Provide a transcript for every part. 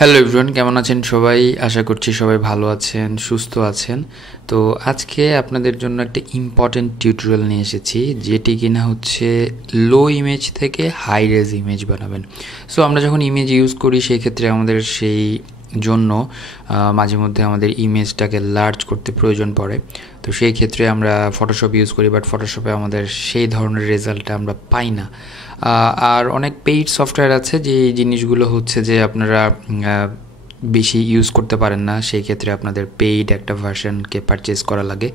Hello everyone, কেমন আছেন সবাই? আশা করছি সবাই ভালো আছেন, সুস্থ আছেন। তো আজকে আপনাদের জন্য একটা ইম্পর্টেন্ট টিউটোরিয়াল নিয়ে এসেছি, যেটি কিনা হচ্ছে লো ইমেজ থেকে হাই রেজ ইমেজ বানাবেন। সো আমরা যখন ইমেজ ইউজ করি সেই ক্ষেত্রে আমাদের সেই জন্য মাঝে মধ্যে আমাদের ইমেজটাকে লার্জ করতে প্রয়োজন পড়ে। তো সেই ক্ষেত্রে আমরা ফটোশপ ইউজ করি, বাট ফটোশপে আমাদের সেই ধরনের রেজাল্টটা আমরা পাই না। আর অনেক পেইড সফটওয়্যার আছে যে এই জিনিসগুলো হচ্ছে যে আপনারা বেশি ইউজ করতে পারেন না, সেই ক্ষেত্রে আপনাদের পেইড একটা ভার্সনকে পারচেজ করা লাগে।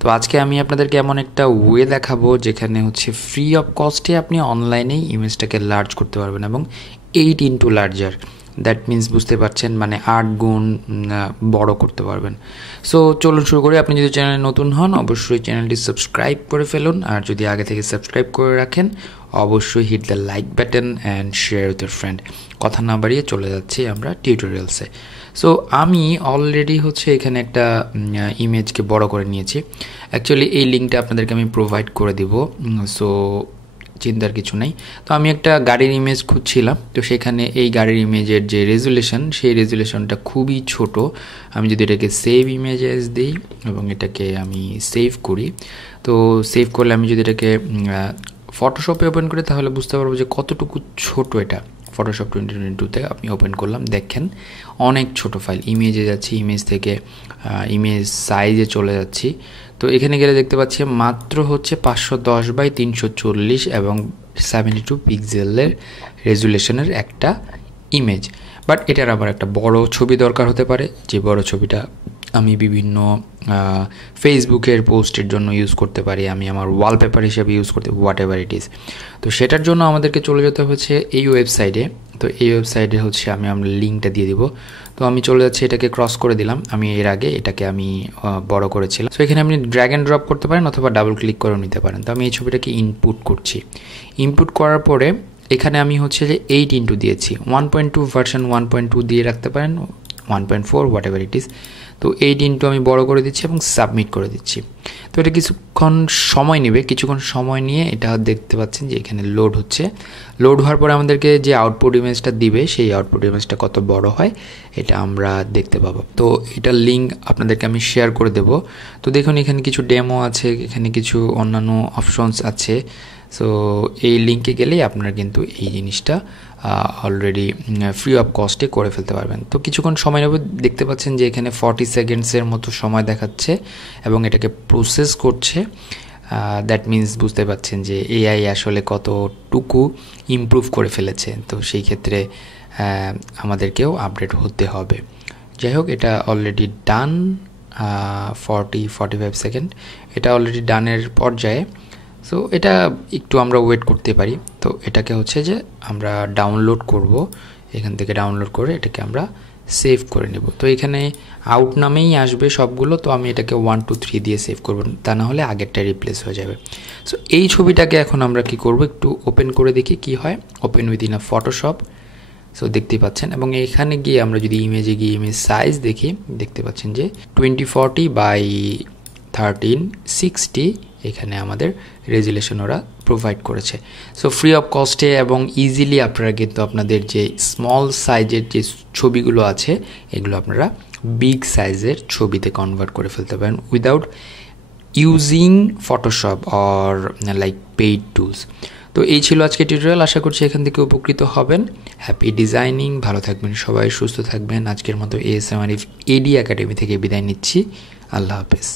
তো আজকে আমি আপনাদেরকে এমন একটা ওয়ে দেখাবো যেখানে হচ্ছে ফ্রি অফ কস্টে আপনি অনলাইনেই ইমেজটাকে লার্জ করতে পারবেন এবং 8x লার্জার, দ্যাট মিন্স বুঝতে পারছেন, মানে 8 গুণ বড় করতে পারবেন। সো চলুন শুরু করি। আপনি যদি চ্যানেলে নতুন হন অবশ্যই চ্যানেলটি সাবস্ক্রাইব করে ফেলুন, আর যদি আগে থেকে সাবস্ক্রাইব করে রাখেন অবশ্যই hit the like button and share with your friend. কথা না বাড়িয়ে চলে যাচ্ছি আমরা টিউটোরিয়ালসে। সো আমি অলরেডি হচ্ছে এখানে একটা ইমেজকে বড় করে নিয়েছি। অ্যাকচুয়ালি এই লিঙ্কটা আপনাদেরকে আমি প্রোভাইড করে দিব, সো চিন্তার কিছু নেই। তো আমি একটা গাড়ির ইমেজ খুঁজছিলাম, তো সেখানে এই গাড়ির ইমেজের যে রেজুলেশন সেই রেজুলেশনটা খুবই ছোট। আমি যদি এটাকে সেভ ইমেজেস দিই এবং এটাকে আমি সেভ করি, তো সেভ করলে আমি যদি এটাকে ফটোশপে ওপেন করি তাহলে বুঝতে পারবো যে কতটুকু ছোট এটা। ফটোশপ 2022-তে আমি ওপেন করলাম, দেখেন অনেক ছোট ফাইল। ইমেজে যাচ্ছি, ইমেজ থেকে ইমেজ সাইজে চলে যাচ্ছি। তো এখানে গেলে দেখতে পাচ্ছি মাত্র হচ্ছে 510x340 এবং 72 পিক্সেলের রেজুলেশনের একটা ইমেজ। বাট এটার আবার একটা বড় ছবি দরকার হতে পারে, যে বড় ছবিটা আমি বিভিন্ন ফেসবুকের পোস্টের জন্য ইউজ করতে পারি, আমি আমার ওয়ালপেপার হিসেবে ইউজ করতে, হোয়াট এভার ইট ইজ। তো সেটার জন্য আমাদেরকে চলে যেতে হচ্ছে এই ওয়েবসাইটে। তো এই ওয়েবসাইটে হচ্ছে আমরা লিঙ্কটা দিয়ে দিব। তো আমি চলে যাচ্ছি, এটাকে ক্রস করে দিলাম। আমি এর আগে এটাকে আমি বড় করেছিলাম। তো এখানে আপনি ড্র্যাগ অ্যান্ড ড্রপ করতে পারেন অথবা ডাবল ক্লিক করে নিতে পারেন। তো আমি এই ছবিটাকে ইনপুট করছি। ইনপুট করার পরে এখানে আমি হচ্ছে যে 8x দিয়েছি। 1.2 ভার্সন 1.2 দিয়ে রাখতে পারেন, 1.4 হোয়াট এভার ইট ইজ। তো 8x আমি বড় করে দিচ্ছি এবং সাবমিট করে দিচ্ছি। তো এটা কিছুক্ষণ সময় নেবে, কিছুক্ষণ সময় নিয়ে এটা দেখতে পাচ্ছেন যে এখানে লোড হচ্ছে। লোড হওয়ার পরে আমাদেরকে যে আউটপুট ইমেজটা দিবে সেই আউটপুট ইমেজটা কত বড় হয় এটা আমরা দেখতে পাবো। তো এটার লিঙ্ক আপনাদেরকে আমি শেয়ার করে দেব। তো দেখুন এখানে কিছু ডেমো আছে, এখানে কিছু অন্যান্য অপশনস আছে। সো এই লিঙ্কে গেলেই আপনারা কিন্তু এই জিনিসটা অলরেডি ফ্রি অফ কস্টে করে ফেলতে পারবেন। তো কিছুক্ষণ সময় নেবে, দেখতে পাচ্ছেন যে এখানে 40 সেকেন্ডসের মতো সময় দেখাচ্ছে এবং এটাকে প্রসেস করছে। দ্যাট মিন্স বুঝতে পাচ্ছেন যে এআই আসলে কতটুকু ইমপ্রুভ করে ফেলেছে। তো সেই ক্ষেত্রে আমাদেরকেও আপডেট হতে হবে। যাই হোক, এটা অলরেডি ডান। 45 সেকেন্ড এটা অলরেডি ডানের পর্যায়ে। সো এটা একটু আমরা ওয়েট করতে পারি। তো এটাকে হচ্ছে যে আমরা ডাউনলোড করব, এখান থেকে ডাউনলোড করে এটাকে আমরা সেভ করে নেব। তো এখানে আউট নামেই আসবে সবগুলো। তো আমি এটাকে 1 2 3 দিয়ে সেভ করব, তা না হলে আগেরটা রিপ্লেস হয়ে যাবে। সো এই ছবিটাকে এখন আমরা কি করব, একটু ওপেন করে দেখি কি হয়। Open within a Photoshop. So দেখতেই পাচ্ছেন, এবং এখানে গিয়ে আমরা যদি ইমেজে গিয়ে ইমেজ সাইজ দেখি, দেখতে পাচ্ছেন যে 2040x1360 এখানে আমাদের রেজুলেশন ওরা প্রোভাইড করেছে। সো ফ্রি অফ কস্টে এবং ইজিলি আপনারা কিন্তু আপনাদের যে স্মল সাইজের যে ছবিগুলো আছে এগুলো আপনারা বিগ সাইজের ছবিতে কনভার্ট করে ফেলতে পারেন without using Photoshop or like paid tools. তো এই ছিল আজকে টিউটোরিয়াল। আশা করছি এখান থেকে উপকৃত হবেন। হ্যাপি ডিজাইনিং, ভালো থাকবেন সবাই, সুস্থ থাকবেন। আজকের মতো ASM আরিফ AD একাডেমি থেকে বিদায় নিচ্ছি। আল্লাহ হাফেজ।